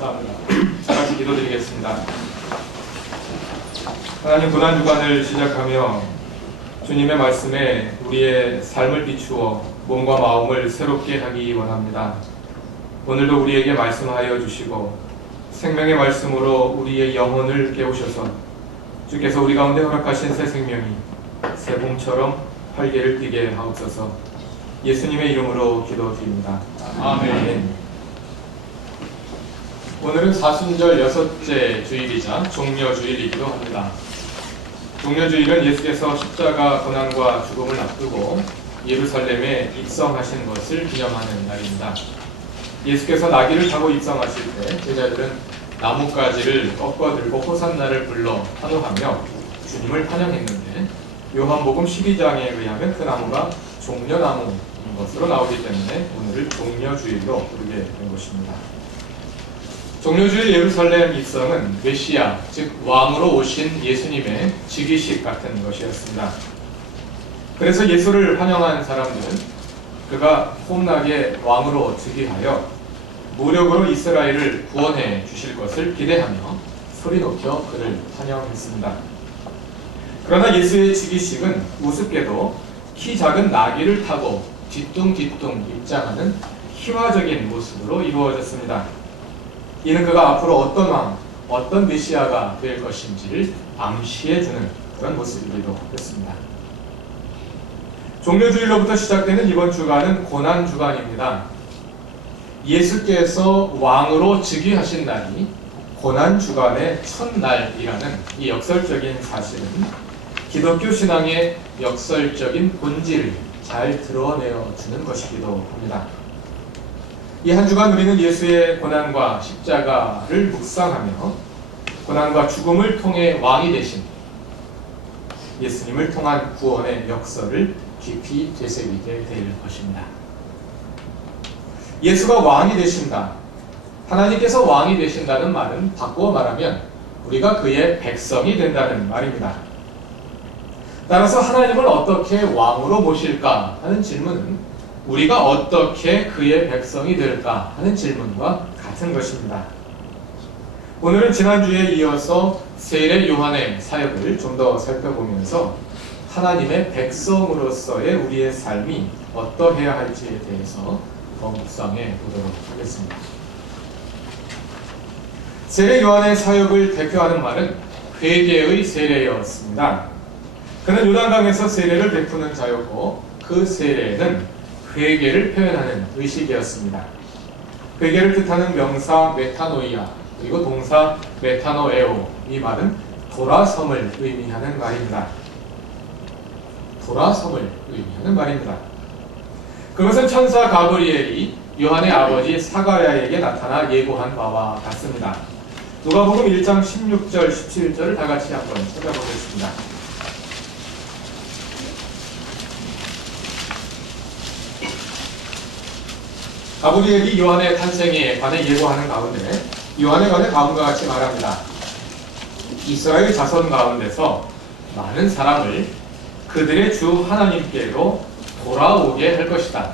감사합니다. 다 같이 기도드리겠습니다. 하나님, 고난주간을 시작하며 주님의 말씀에 우리의 삶을 비추어 몸과 마음을 새롭게 하기 원합니다. 오늘도 우리에게 말씀하여 주시고 생명의 말씀으로 우리의 영혼을 깨우셔서 주께서 우리 가운데 허락하신 새 생명이 새 봄처럼 활개를 띠게 하옵소서. 예수님의 이름으로 기도드립니다. 아멘. 오늘은 사순절 6째 주일이자 종려주일이기도 합니다. 종려주일은 예수께서 십자가 고난과 죽음을 앞두고 예루살렘에 입성하신 것을 기념하는 날입니다. 예수께서 나귀를 타고 입성하실 때 제자들은 나뭇가지를 꺾어 들고 호산나를 불러 환호하며 주님을 환영했는데 요한복음 12장에 의하면 그 나무가 종려나무인 것으로 나오기 때문에 오늘을 종려주일로 부르게 된 것입니다. 종려주일 예루살렘 입성은 메시아, 즉 왕으로 오신 예수님의 즉위식 같은 것이었습니다. 그래서 예수를 환영한 사람들은 그가 폼나게 왕으로 즉위하여 무력으로 이스라엘을 구원해 주실 것을 기대하며 소리 높여 그를 환영했습니다. 그러나 예수의 즉위식은 우습게도 키 작은 나귀를 타고 뒤뚱뒤뚱 입장하는 희화적인 모습으로 이루어졌습니다. 이는 그가 앞으로 어떤 왕, 어떤 메시아가 될 것인지를 암시해주는 그런 모습이기도 했습니다. 종려주일로부터 시작되는 이번 주간은 고난주간입니다. 예수께서 왕으로 즉위하신 날이 고난주간의 첫날이라는 이 역설적인 사실은 기독교 신앙의 역설적인 본질을 잘 드러내어주는 것이기도 합니다. 이 한 주간 우리는 예수의 고난과 십자가를 묵상하며 고난과 죽음을 통해 왕이 되신 예수님을 통한 구원의 역설을 깊이 되새기게 될 것입니다. 예수가 왕이 되신다. 하나님께서 왕이 되신다는 말은 바꾸어 말하면 우리가 그의 백성이 된다는 말입니다. 따라서 하나님을 어떻게 왕으로 모실까 하는 질문은 우리가 어떻게 그의 백성이 될까 하는 질문과 같은 것입니다. 오늘은 지난주에 이어서 세례 요한의 사역을 좀 더 살펴보면서 하나님의 백성으로서의 우리의 삶이 어떠해야 할지에 대해서 더 묵상해 보도록 하겠습니다. 세례 요한의 사역을 대표하는 말은 회개의 세례였습니다. 그는 요단강에서 세례를 베푸는 자였고 그 세례는 회개를 표현하는 의식이었습니다. 회개를 뜻하는 명사 메타노이아 그리고 동사 메타노에오, 이 말은 돌아섬을 의미하는 말입니다. 돌아섬을 의미하는 말입니다. 그것은 천사 가브리엘이 요한의 아버지 사가랴에게 나타나 예고한 바와 같습니다. 누가복음 1장 16절 17절을 다 같이 한번 찾아보겠습니다. 가브리엘이 요한의 탄생에 관해 예고하는 가운데 요한에 관해 다음과 같이 말합니다. 이스라엘 자손 가운데서 많은 사람을 그들의 주 하나님께로 돌아오게 할 것이다.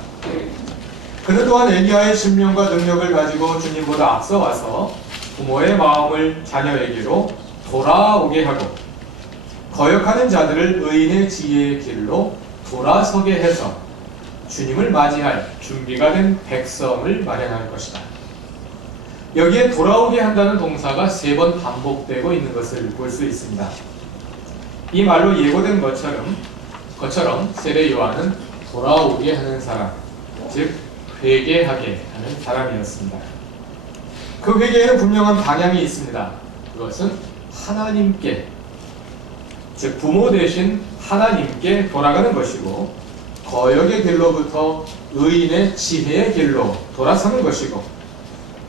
그는 또한 엘리야의 신명과 능력을 가지고 주님보다 앞서 와서 부모의 마음을 자녀에게로 돌아오게 하고 거역하는 자들을 의인의 지혜의 길로 돌아서게 해서 주님을 맞이할 준비가 된 백성을 마련할 것이다. 여기에 돌아오게 한다는 동사가 3번 반복되고 있는 것을 볼 수 있습니다. 이 말로 예고된 것처럼 세례 요한은 돌아오게 하는 사람, 즉 회개하게 하는 사람이었습니다. 그 회개에는 분명한 방향이 있습니다. 그것은 하나님께, 즉 부모 되신 하나님께 돌아가는 것이고 거역의 길로부터 의인의 지혜의 길로 돌아서는 것이고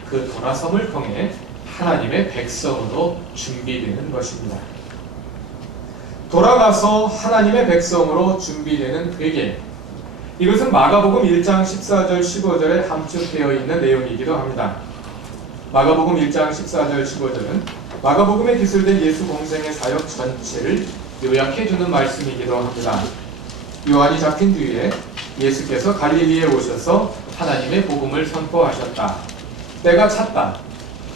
그 돌아섬을 통해 하나님의 백성으로 준비되는 것입니다. 돌아가서 하나님의 백성으로 준비되는 회개, 이것은 마가복음 1장 14절 15절에 함축되어 있는 내용이기도 합니다. 마가복음 1장 14절 15절은 마가복음에 기술된 예수 공생의 사역 전체를 요약해주는 말씀이기도 합니다. 요한이 잡힌 뒤에 예수께서 갈릴리에 오셔서 하나님의 복음을 선포하셨다. 때가 찼다.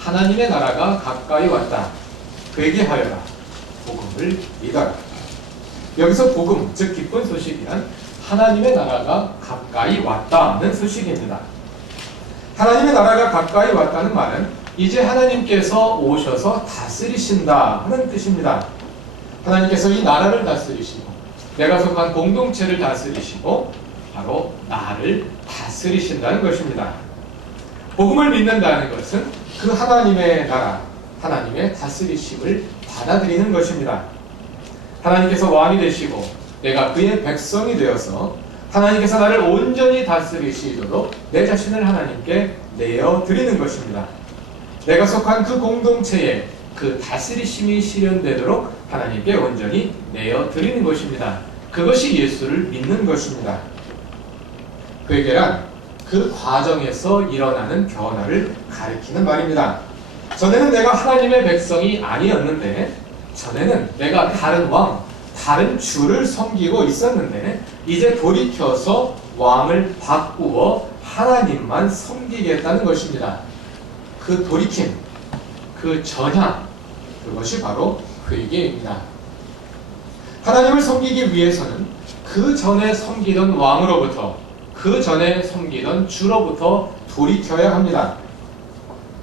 하나님의 나라가 가까이 왔다. 그에게 하여라. 복음을 믿어라. 여기서 복음, 즉 기쁜 소식이란 하나님의 나라가 가까이 왔다는 소식입니다. 하나님의 나라가 가까이 왔다는 말은 이제 하나님께서 오셔서 다스리신다 하는 뜻입니다. 하나님께서 이 나라를 다스리시고 내가 속한 공동체를 다스리시고 바로 나를 다스리신다는 것입니다. 복음을 믿는다는 것은 그 하나님의 나라, 하나님의 다스리심을 받아들이는 것입니다. 하나님께서 왕이 되시고 내가 그의 백성이 되어서 하나님께서 나를 온전히 다스리시도록 내 자신을 하나님께 내어드리는 것입니다. 내가 속한 그 공동체에 그 다스리심이 실현되도록 하나님께 온전히 내어드리는 것입니다. 그것이 예수를 믿는 것입니다. 회개란 그 과정에서 일어나는 변화를 가리키는 말입니다. 전에는 내가 하나님의 백성이 아니었는데, 전에는 내가 다른 왕, 다른 주를 섬기고 있었는데 이제 돌이켜서 왕을 바꾸어 하나님만 섬기겠다는 것입니다. 그 돌이킴, 그 전향, 그것이 바로 회개입니다. 하나님을 섬기기 위해서는 그 전에 섬기던 왕으로부터, 그 전에 섬기던 주로부터 돌이켜야 합니다.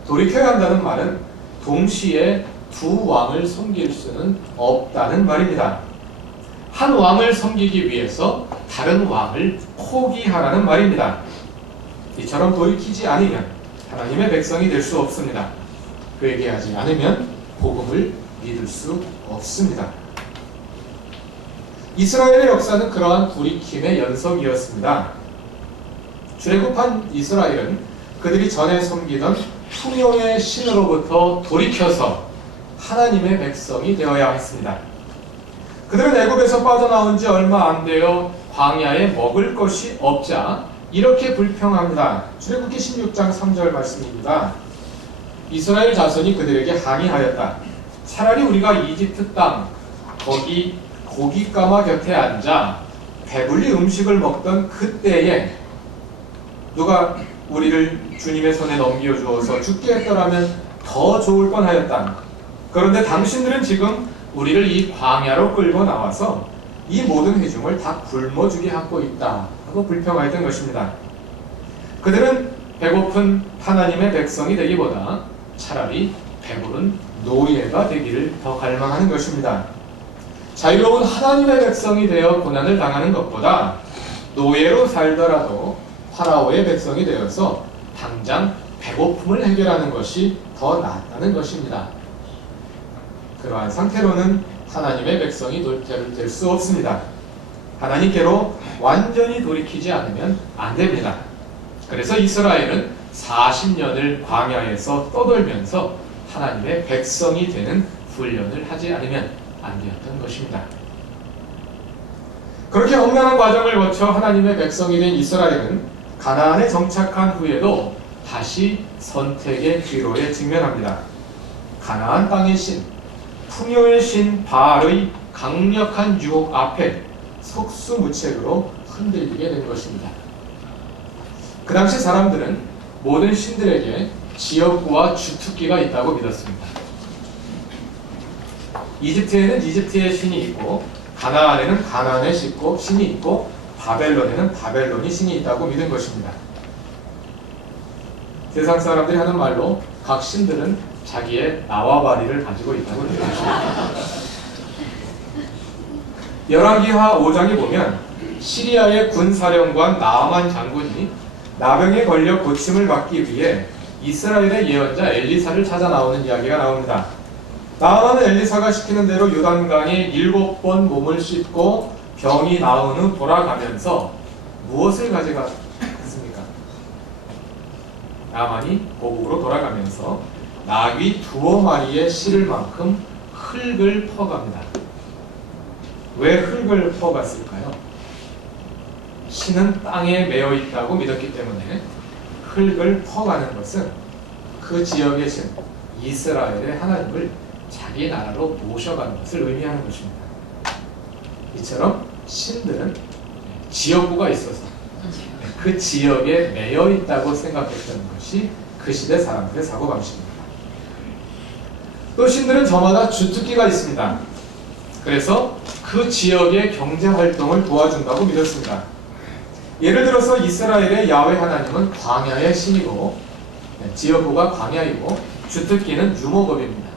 돌이켜야 한다는 말은 동시에 두 왕을 섬길 수는 없다는 말입니다. 한 왕을 섬기기 위해서 다른 왕을 포기하라는 말입니다. 이처럼 돌이키지 않으면 하나님의 백성이 될 수 없습니다. 회개하지 않으면 복음을 믿을 수 없습니다. 이스라엘의 역사는 그러한 돌이킴의 연속이었습니다. 출애굽한 이스라엘은 그들이 전에 섬기던 풍요의 신으로부터 돌이켜서 하나님의 백성이 되어야 했습니다. 그들은 애굽에서 빠져나온 지 얼마 안 되어 광야에 먹을 것이 없자 이렇게 불평합니다. 출애굽기 16장 3절 말씀입니다. 이스라엘 자손이 그들에게 항의하였다. 차라리 우리가 이집트 땅 거기 고깃가마 곁에 앉아 배불리 음식을 먹던 그때에 누가 우리를 주님의 손에 넘겨주어서 죽게 했더라면 더 좋을 뻔하였다. 그런데 당신들은 지금 우리를 이 광야로 끌고 나와서 이 모든 회중을 다 굶어주게 하고 있다 하고 불평하였던 것입니다. 그들은 배고픈 하나님의 백성이 되기보다 차라리 배부른 노예가 되기를 더 갈망하는 것입니다. 자유로운 하나님의 백성이 되어 고난을 당하는 것보다 노예로 살더라도 파라오의 백성이 되어서 당장 배고픔을 해결하는 것이 더 낫다는 것입니다. 그러한 상태로는 하나님의 백성이 될 수 없습니다. 하나님께로 완전히 돌이키지 않으면 안 됩니다. 그래서 이스라엘은 40년을 광야에서 떠돌면서 하나님의 백성이 되는 훈련을 하지 않으면 안 되었던 것입니다. 그렇게 험난한 과정을 거쳐 하나님의 백성이 된 이스라엘은 가나안에 정착한 후에도 다시 선택의 기로에 직면합니다. 가나안 땅의 신, 풍요의 신 바알의 강력한 유혹 앞에 속수무책으로 흔들리게 된 것입니다. 그 당시 사람들은 모든 신들에게 지역구와 주특기가 있다고 믿었습니다. 이집트에는 이집트의 신이 있고, 가나안에는 가나안의 신이 있고, 바벨론에는 바벨론의 신이 있다고 믿은 것입니다. 세상 사람들이 하는 말로 각 신들은 자기의 나와바리를 가지고 있다고 믿는 것입니다. 열왕기하 5장에 보면 시리아의 군사령관 나아만 장군이 나병에 걸려 고침을 받기 위해 이스라엘의 예언자 엘리사를 찾아 나오는 이야기가 나옵니다. 나아만은 엘리사가 시키는 대로 요단강에 7번 몸을 씻고 병이 나은 후 돌아가면서 무엇을 가져갔습니까? 나아만이 고국으로 돌아가면서 나귀 2마리에 실을 만큼 흙을 퍼갑니다. 왜 흙을 퍼갔을까요? 신은 땅에 매여 있다고 믿었기 때문에 흙을 퍼가는 것은 그 지역의 신, 이스라엘의 하나님을 자기 나라로 모셔가는 것을 의미하는 것입니다. 이처럼 신들은 지역구가 있어서 그 지역에 매여 있다고 생각했던 것이 그 시대 사람들의 사고방식입니다. 또 신들은 저마다 주특기가 있습니다. 그래서 그 지역의 경제활동을 도와준다고 믿었습니다. 예를 들어서 이스라엘의 야훼 하나님은 광야의 신이고 지역구가 광야이고 주특기는 유목업입니다.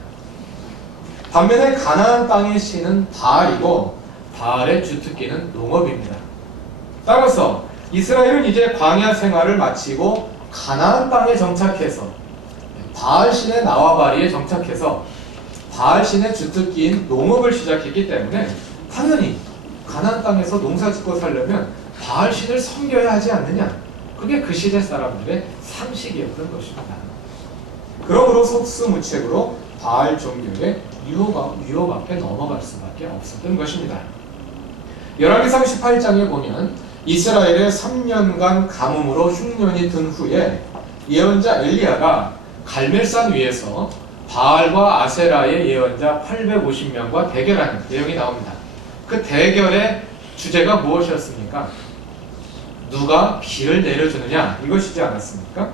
반면에 가나안 땅의 신은 바알이고 바알의 주특기는 농업입니다. 따라서 이스라엘은 이제 광야 생활을 마치고 가나안 땅에 정착해서 바알 신의 나와바리에 정착해서 바알 신의 주특기인 농업을 시작했기 때문에 당연히 가나안 땅에서 농사짓고 살려면 바알 신을 섬겨야 하지 않느냐. 그게 그 시대 사람들의 상식이었던 것입니다. 그러므로 속수무책으로 바알 종교의 유혹 앞에 넘어갈 수밖에 없었던 것입니다. 열왕기상 18장에 보면 이스라엘의 3년간 가뭄으로 흉년이 든 후에 예언자 엘리야가 갈멜산 위에서 바알과 아세라의 예언자 850명과 대결하는 내용이 나옵니다. 그 대결의 주제가 무엇이었습니까? 누가 비를 내려주느냐 이것이지 않았습니까?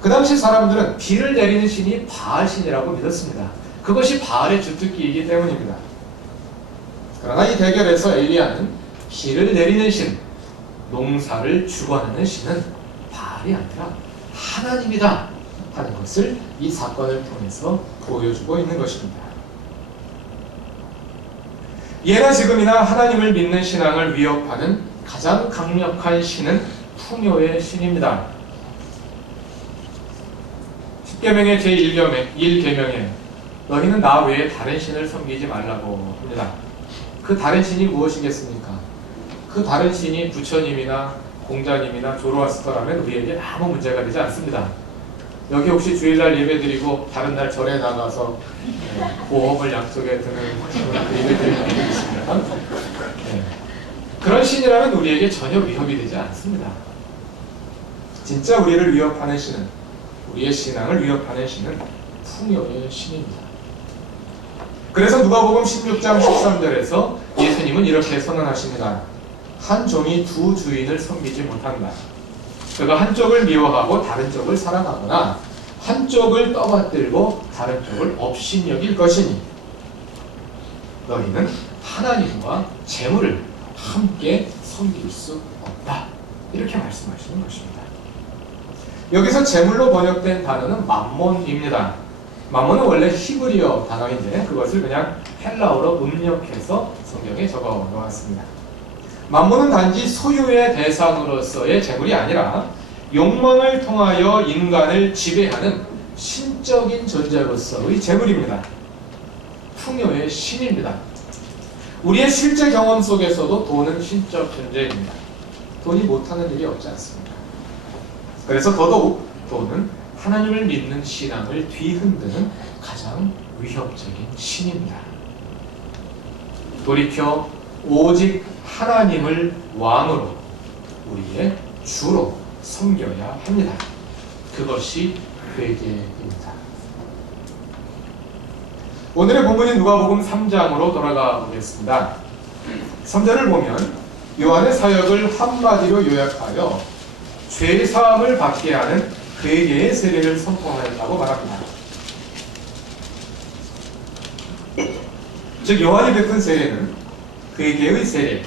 그 당시 사람들은 비를 내리는 신이 바알 신이라고 믿었습니다. 그것이 바알의 주특기이기 때문입니다. 그러나 이 대결에서 엘리야는 비를 내리는 신, 농사를 주관하는 신은 바알이 아니라 하나님이다 하는 것을 이 사건을 통해서 보여주고 있는 것입니다. 예나 지금이나 하나님을 믿는 신앙을 위협하는 가장 강력한 신은 풍요의 신입니다. 십계명의 제1계명에 너희는 나 외에 다른 신을 섬기지 말라고 합니다. 그 다른 신이 무엇이겠습니까? 그 다른 신이 부처님이나 공자님이나 조로아스터라면 우리에게 아무 문제가 되지 않습니다. 여기 혹시 주일날 예배드리고 다른 날 절에 나가서 보험을 양쪽에 드는 예배드리는 분이 있습니다. 그런 신이라면 우리에게 전혀 위협이 되지 않습니다. 진짜 우리를 위협하는 신은, 우리의 신앙을 위협하는 신은 풍요의 신입니다. 그래서 누가복음 16장 13절에서 예수님은 이렇게 선언하십니다. 한 종이 두 주인을 섬기지 못한다. 그가 한쪽을 미워하고 다른 쪽을 사랑하거나 한쪽을 떠받들고 다른 쪽을 업신여길 것이니 너희는 하나님과 재물을 함께 섬길 수 없다. 이렇게 말씀하시는 것입니다. 여기서 재물로 번역된 단어는 맘몬입니다. 맘몬은 원래 히브리어 단어인데 그것을 그냥 헬라어로 음력해서 성경에 적어 놓았습니다. 맘몬은 단지 소유의 대상으로서의 재물이 아니라 욕망을 통하여 인간을 지배하는 신적인 존재로서의 재물입니다. 풍요의 신입니다. 우리의 실제 경험 속에서도 돈은 신적 존재입니다. 돈이 못하는 일이 없지 않습니다. 그래서 더더욱 돈은 하나님을 믿는 신앙을 뒤흔드는 가장 위협적인 신입니다. 돌이켜 오직 하나님을 왕으로 우리의 주로 섬겨야 합니다. 그것이 회개입니다. 오늘의 본문인 누가복음 3장으로 돌아가 보겠습니다. 3절을 보면 요한의 사역을 한마디로 요약하여 죄사함을 받게 하는 회개의 세례를 선포하였다고 말합니다. 즉 요한이 베푼 세례는 회개의 세례,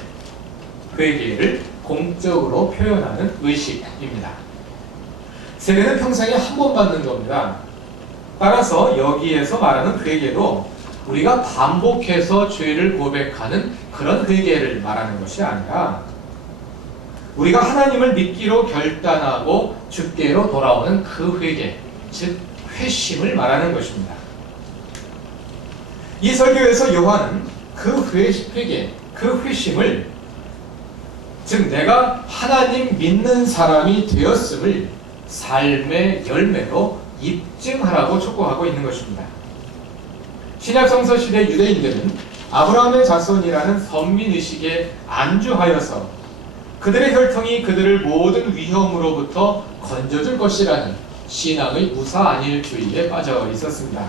회개를 공적으로 표현하는 의식입니다. 세례는 평생에 한 번 받는 겁니다. 따라서 여기에서 말하는 회개도 우리가 반복해서 죄를 고백하는 그런 회개를 말하는 것이 아니라 우리가 하나님을 믿기로 결단하고 주께로 돌아오는 그 회개, 즉 회심을 말하는 것입니다. 이 설교에서 요한은 그 회개, 그 회심을, 즉 내가 하나님 믿는 사람이 되었음을 삶의 열매로 입증하라고 촉구하고 있는 것입니다. 신약성서 시대 유대인들은 아브라함의 자손이라는 선민의식에 안주하여서 그들의 혈통이 그들을 모든 위험으로부터 건져줄 것이라는 신앙의 무사안일주의에 빠져 있었습니다.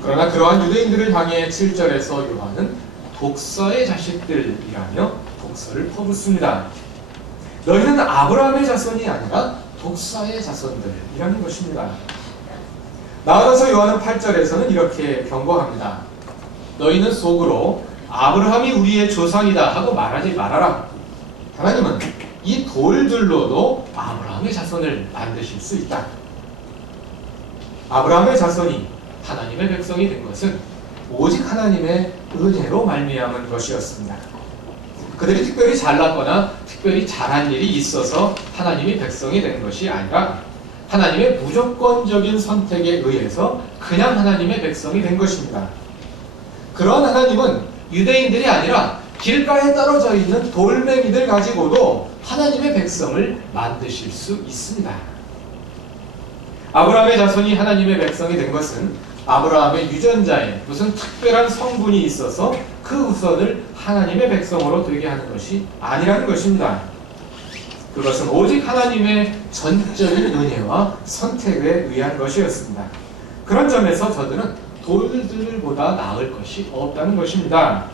그러나 그러한 유대인들을 향해 7절에서 요한은 독서의 자식들이라며 독서를 퍼붓습니다. 너희는 아브라함의 자손이 아니라 독사의 자손들이라는 것입니다. 나아가서 요한은 8절에서는 이렇게 경고합니다. 너희는 속으로 아브라함이 우리의 조상이다 하고 말하지 말아라. 하나님은 이 돌들로도 아브라함의 자손을 만드실 수 있다. 아브라함의 자손이 하나님의 백성이 된 것은 오직 하나님의 은혜로 말미암은 것이었습니다. 그들이 특별히 잘났거나 특별히 잘한 일이 있어서 하나님이 백성이 된 것이 아니라 하나님의 무조건적인 선택에 의해서 그냥 하나님의 백성이 된 것입니다. 그런 하나님은 유대인들이 아니라 길가에 떨어져 있는 돌멩이들 가지고도 하나님의 백성을 만드실 수 있습니다. 아브라함의 자손이 하나님의 백성이 된 것은 아브라함의 유전자에 무슨 특별한 성분이 있어서 그 후손을 하나님의 백성으로 되게 하는 것이 아니라는 것입니다. 그것은 오직 하나님의 전적인 은혜와 선택에 의한 것이었습니다. 그런 점에서 저들은 돌들보다 나을 것이 없다는 것입니다.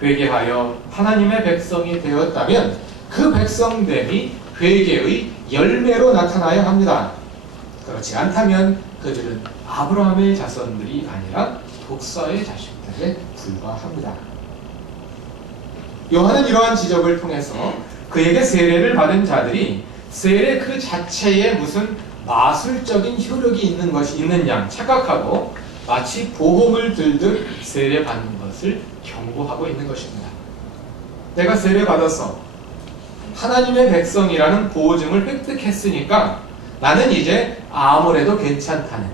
회개하여 하나님의 백성이 되었다면 그 백성됨이 회개의 열매로 나타나야 합니다. 그렇지 않다면 그들은 아브라함의 자손들이 아니라 독사의 자식들에 불과합니다. 요한은 이러한 지적을 통해서 그에게 세례를 받은 자들이 세례 그 자체에 무슨 마술적인 효력이 있는 양 착각하고 마치 보험을 들듯 세례 받는 것을 경고하고 있는 것입니다. 내가 세례 받아서 하나님의 백성이라는 보증을 획득했으니까 나는 이제 아무래도 괜찮다는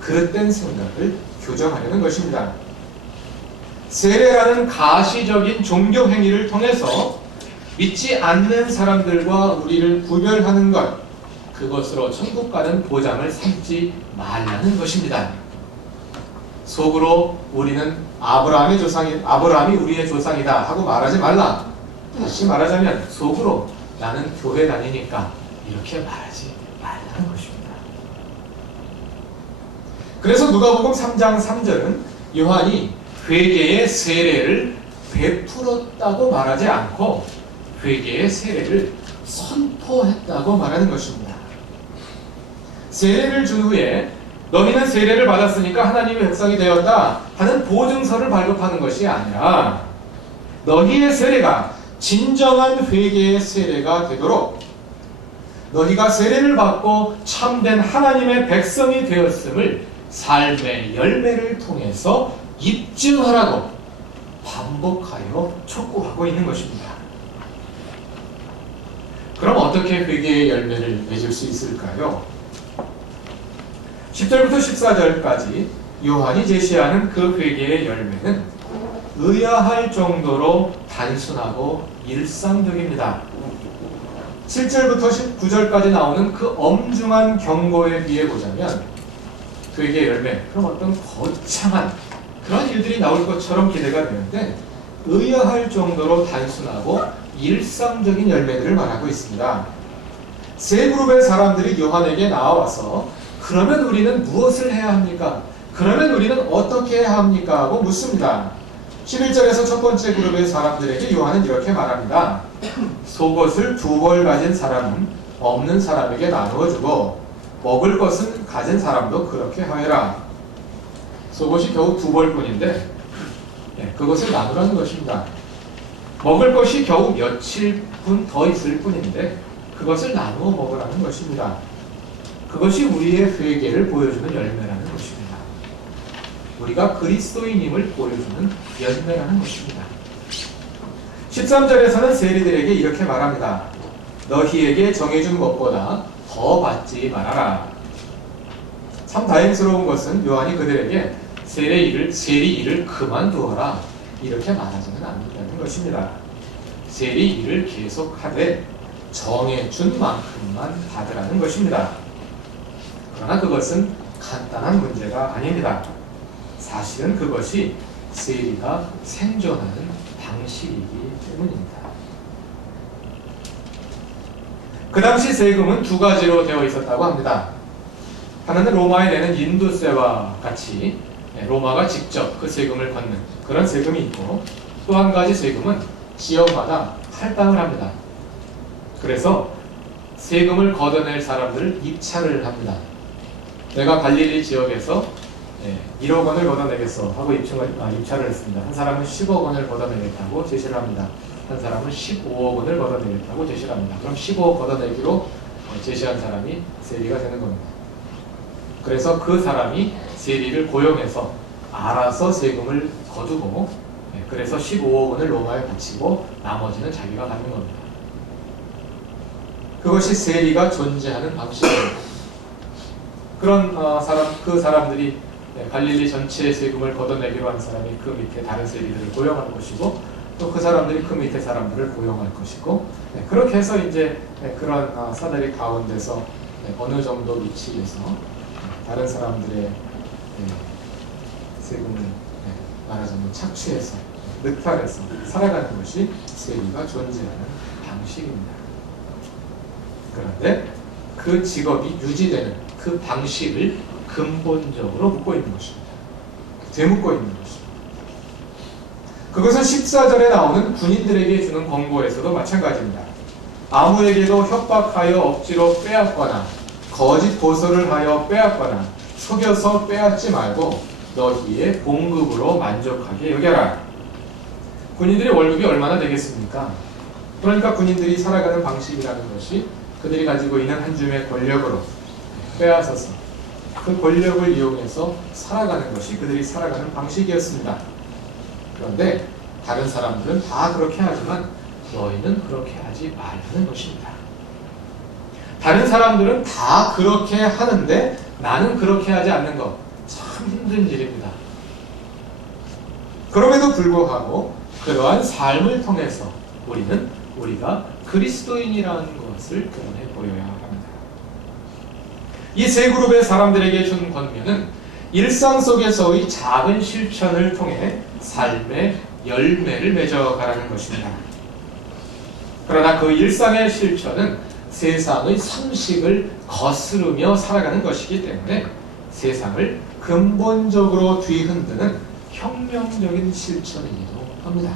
그릇된 생각을 교정하려는 것입니다. 세례라는 가시적인 종교 행위를 통해서 믿지 않는 사람들과 우리를 구별하는 것, 그것으로 천국 가는 보장을 삼지 말라는 것입니다. 속으로 우리는 아브라함이 우리의 조상이다 하고 말하지 말라. 다시 말하자면 속으로 나는 교회 다니니까 이렇게 말하지 말라는 것입니다. 그래서 누가복음 3장 3절은 요한이 회개의 세례를 베풀었다고 말하지 않고 회개의 세례를 선포했다고 말하는 것입니다. 세례를 준 후에 너희는 세례를 받았으니까 하나님의 백성이 되었다 하는 보증서를 발급하는 것이 아니라 너희의 세례가 진정한 회개의 세례가 되도록 너희가 세례를 받고 참된 하나님의 백성이 되었음을 삶의 열매를 통해서 입증하라고 반복하여 촉구하고 있는 것입니다. 그럼 어떻게 회개의 열매를 맺을 수 있을까요? 10절부터 14절까지 요한이 제시하는 그 회개의 열매는 의아할 정도로 단순하고 일상적입니다. 7절부터 19절까지 나오는 그 엄중한 경고에 비해 보자면 회개의 열매, 그럼 어떤 거창한 그런 일들이 나올 것처럼 기대가 되는데 의아할 정도로 단순하고 일상적인 열매들을 말하고 있습니다. 세 그룹의 사람들이 요한에게 나와서 그러면 우리는 무엇을 해야 합니까? 그러면 우리는 어떻게 해야 합니까? 하고 묻습니다. 11절에서 첫 번째 그룹의 사람들에게 요한은 이렇게 말합니다. 속옷을 2벌 가진 사람은 없는 사람에게 나누어 주고 먹을 것은 가진 사람도 그렇게 하여라. 속옷이 겨우 2벌 뿐인데 그것을 나누라는 것입니다. 먹을 것이 겨우 며칠분 더 있을 뿐인데 그것을 나누어 먹으라는 것입니다. 그것이 우리의 회개를 보여주는 열매라는 것입니다. 우리가 그리스도인임을 보여주는 열매라는 것입니다. 13절에서는 세리들에게 이렇게 말합니다. 너희에게 정해준 것보다 더 받지 말아라. 참 다행스러운 것은 요한이 그들에게 세리 일을 그만두어라 이렇게 말하지는 않는다는 것입니다. 세리 일을 계속하되 정해준 만큼만 받으라는 것입니다. 그러나 그것은 간단한 문제가 아닙니다. 사실은 그것이 세리가 생존하는 방식이기 때문입니다. 그 당시 세금은 2가지로 되어 있었다고 합니다. 하나는 로마에 내는 인도세와 같이 로마가 직접 그 세금을 걷는 그런 세금이 있고, 또 한 가지 세금은 지역마다 할당을 합니다. 그래서 세금을 걷어낼 사람들을 입찰을 합니다. 내가 갈릴리 지역에서 1억 원을 걷어내겠어 하고 입찰을 했습니다. 한 사람은 10억 원을 걷어내겠다고 제시를 합니다. 한 사람은 15억 원을 걷어내겠다고 제시를 합니다. 그럼 15억 걷어내기로 제시한 사람이 세리가 되는 겁니다. 그래서 그 사람이 세리를 고용해서 알아서 세금을 거두고 그래서 15억 원을 로마에 바치고 나머지는 자기가 갖는 겁니다. 그것이 세리가 존재하는 방식입니다. 그런 그 사람들이 갈릴리 전체의 세금을 걷어내기로 한 사람이 그 밑에 다른 세리들을 고용할 것이고 또 그 사람들이 그 밑에 사람들을 고용할 것이고 그렇게 해서 이제 그런 사다리 가운데서 어느 정도 위치에서 다른 사람들의 세금을 말하자면 착취해서 늑탈해서 살아가는 것이 세리가 존재하는 방식입니다. 그런데 그 직업이 유지되는 그 방식을 근본적으로 묻고 있는 것입니다. 되묻고 있는 것입니다. 그것은 14절에 나오는 군인들에게 주는 권고에서도 마찬가지입니다. 아무에게도 협박하여 억지로 빼앗거나 거짓 보소를 하여 빼앗거나 속여서 빼앗지 말고 너희의 봉급으로 만족하게 여겨라. 군인들의 월급이 얼마나 되겠습니까? 그러니까 군인들이 살아가는 방식이라는 것이 그들이 가지고 있는 한 줌의 권력으로 빼앗아서 그 권력을 이용해서 살아가는 것이 그들이 살아가는 방식이었습니다. 그런데 다른 사람들은 다 그렇게 하지만 너희는 그렇게 하지 말라는 것입니다. 다른 사람들은 다 그렇게 하는데 나는 그렇게 하지 않는 것 참 힘든 일입니다. 그럼에도 불구하고 그러한 삶을 통해서 우리가 그리스도인이라는 것을 드러내 보여야 합니다. 이 세 그룹의 사람들에게 준 권면은 일상 속에서의 작은 실천을 통해 삶의 열매를 맺어가라는 것입니다. 그러나 그 일상의 실천은 세상의 상식을 거스르며 살아가는 것이기 때문에 세상을 근본적으로 뒤흔드는 혁명적인 실천이기도 합니다.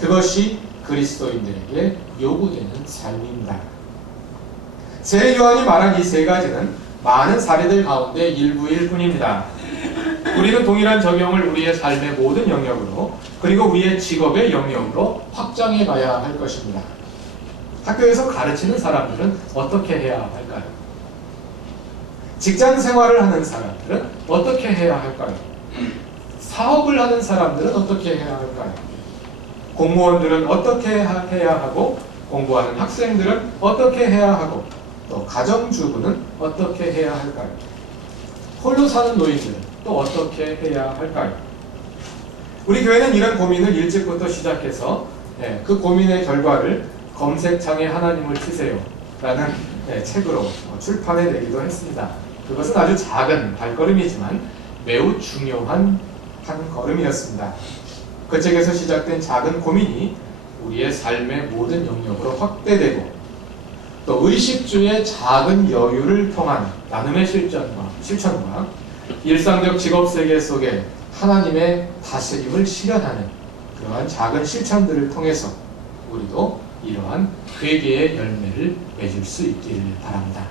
그것이 그리스도인들에게 요구되는 삶입니다. 세 요한이 말한 이 세 가지는 많은 사례들 가운데 일부일 뿐입니다. 우리는 동일한 적용을 우리의 삶의 모든 영역으로 그리고 우리의 직업의 영역으로 확장해 가야 할 것입니다. 학교에서 가르치는 사람들은 어떻게 해야 할까요? 직장 생활을 하는 사람들은 어떻게 해야 할까요? 사업을 하는 사람들은 어떻게 해야 할까요? 공무원들은 어떻게 해야 하고 공부하는 학생들은 어떻게 해야 하고 또 가정주부는 어떻게 해야 할까요? 홀로 사는 노인들은 또 어떻게 해야 할까요? 우리 교회는 이런 고민을 일찍부터 시작해서 그 고민의 결과를 검색창에 하나님을 치세요 라는 책으로 출판해 내기도 했습니다. 그것은 아주 작은 발걸음이지만 매우 중요한 한 걸음이었습니다. 그 책에서 시작된 작은 고민이 우리의 삶의 모든 영역으로 확대되고 또 의식주의 작은 여유를 통한 나눔의 실천과 일상적 직업 세계 속에 하나님의 다스림을 실현하는 그러한 작은 실천들을 통해서 우리도 이러한 회개의 열매를 맺을 수 있기를 바랍니다.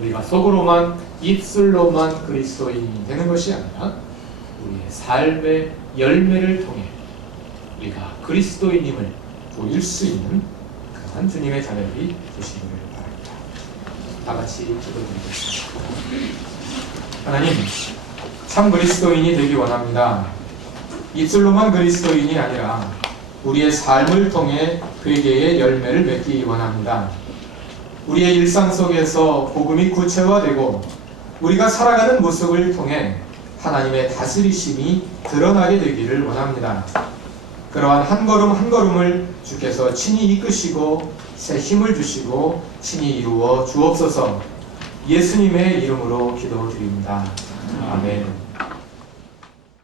우리가 속으로만 입술로만 그리스도인이 되는 것이 아니라 우리의 삶의 열매를 통해 우리가 그리스도인임을 보일 수 있는 그러한 주님의 자녀들이 되시기를 바랍니다. 다 같이 기도드리겠습니다. 하나님, 참 그리스도인이 되기 원합니다. 입술로만 그리스도인이 아니라 우리의 삶을 통해 회개의 열매를 맺기 원합니다. 우리의 일상 속에서 복음이 구체화되고 우리가 살아가는 모습을 통해 하나님의 다스리심이 드러나게 되기를 원합니다. 그러한 한 걸음 한 걸음을 주께서 친히 이끄시고 새 힘을 주시고 친히 이루어 주옵소서. 예수님의 이름으로 기도드립니다. 아멘.